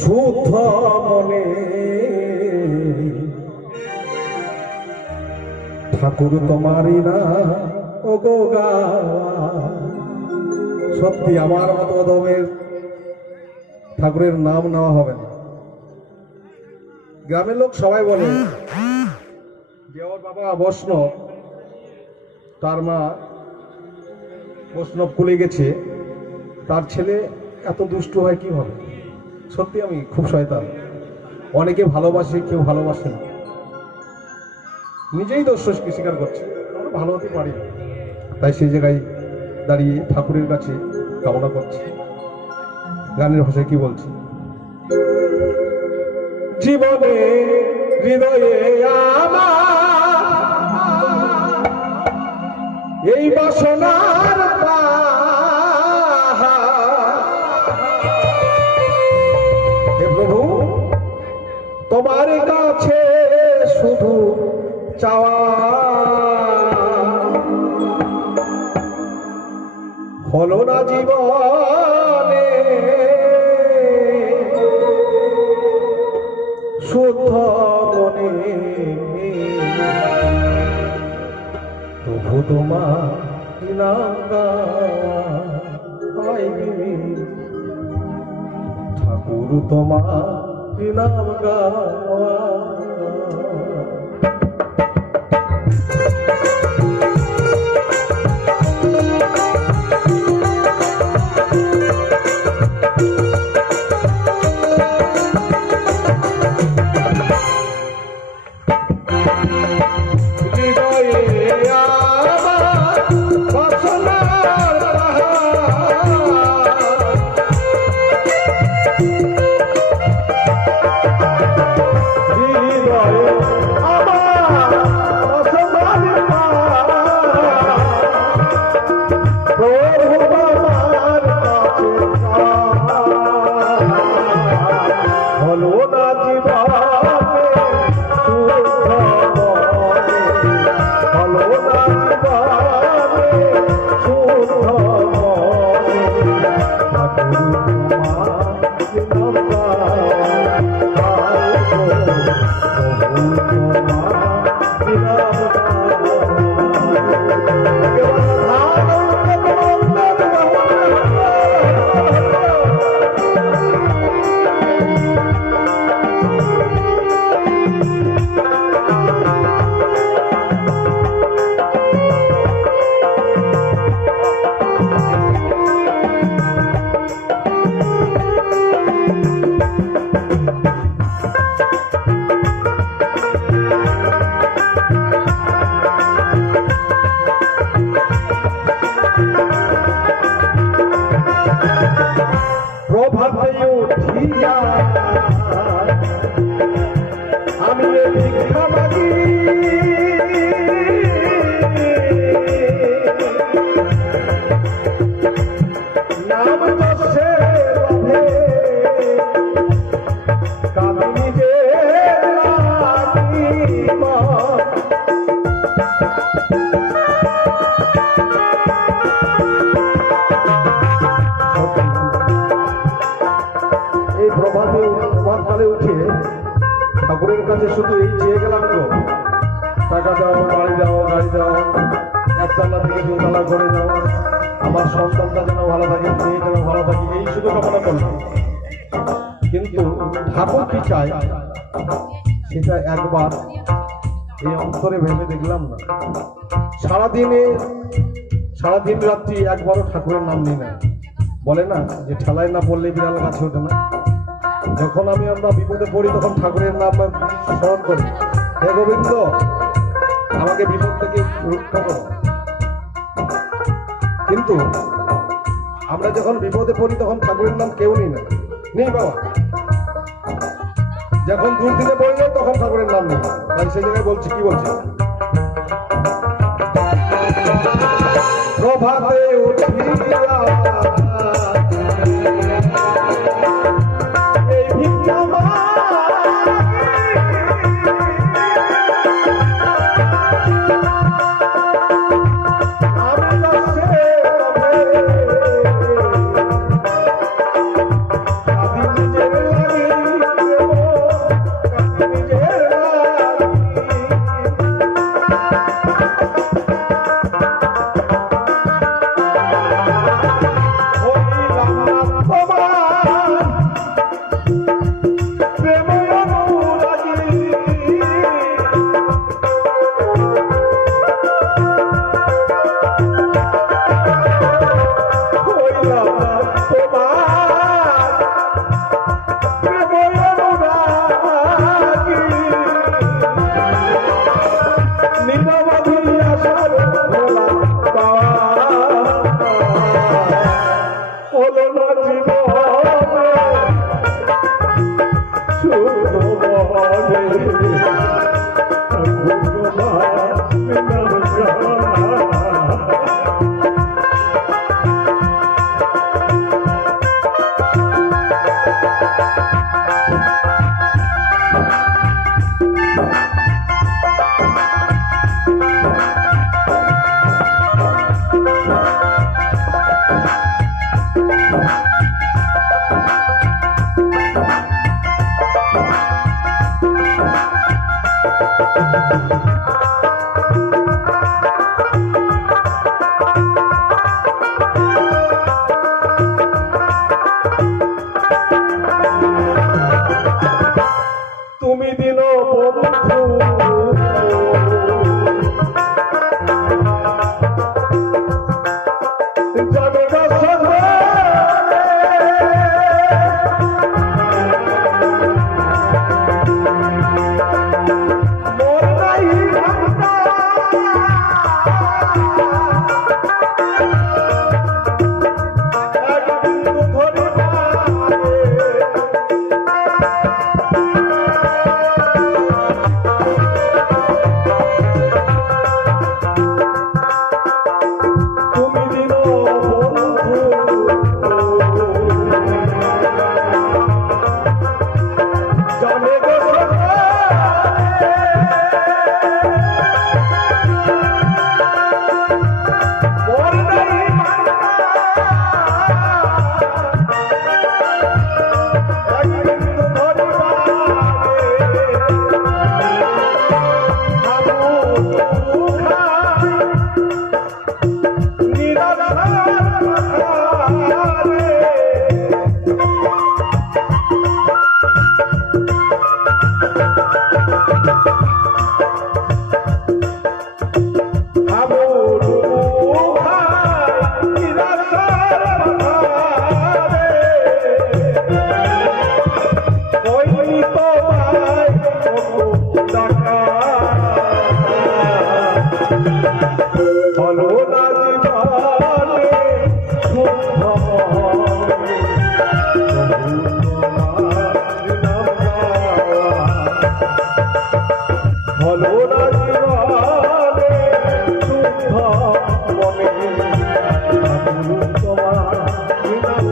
শুদ্ধ মনে ঠাকুর তোমারই না ও গো গাওয়া। সত্যি আমার মতো অধমের ঠাকুরের নাম নেওয়া হবে না। গ্রামের লোক সবাই বলে যে ওর বাবা বৈষ্ণব, তার মা বৈষ্ণব কুলে গেছে, তার ছেলে এত দুষ্টু হয় কি হবে। সত্যি আমি খুব শয়তান। অনেকে ভালোবাসে, কেউ ভালোবাসে না, নিজেই দোষ স্বীকার করছে। আমরা ভালো হতে পারি, তাই সেই জায়গায় দাঁড়িয়ে ঠাকুরের কাছে কামনা করছি। গানের ভাষায় কি বলছি? জীবনে হৃদয়ে আমার এই বাসনার হে প্রভু, তোমার কাছে শুধু চাওয়া হলো না জীবনে শুদ্ধ মনে, প্রভু তোমার নাম গাওয়া, ঠাকুর তোমার নাম গাওয়া। আমি ভিক্ষা মাগি, নাম দশে রবে কামিনী যে এই প্রভাতকালে উঠে ঠাকুরের কাছে শুধু এই চেয়ে গেলাম গো, টাকা দাও, বাড়ি দাও, গাড়ি দাও, একতলা থেকে দুতলা করে দাও, আমার সন্তানটা যেন ভালো থাকে, মেয়ে যেন ভালো থাকে, এই শুধু কামনা করলাম। কিন্তু ঠাকুর কি চায় সেটা একবার এই অন্তরে ভেবে দেখলাম না। সারাদিন রাত্রি একবারও ঠাকুরের নাম নিই না। বলে না যে ঠেলায় না পড়লে বিড়াল গাছে ওঠে না। যখন আমরা বিপদে পড়ি তখন ঠাকুরের নাম স্মরণ করি, হে গোবিন্দ আমাকে বিপদ থেকে রক্ষা করো। কিন্তু আমরা যখন বিপদে পড়ি তখন ঠাকুরের নাম কেউ নিই না, নেই বাবা। যখন দূর দিনে পড়ে যায় তখন ঠাকুরের নাম নেই। তাই সেই জায়গায় বলছি, কি বলছি? প্রভাতে উঠিয়া নিজের লাগে তোমার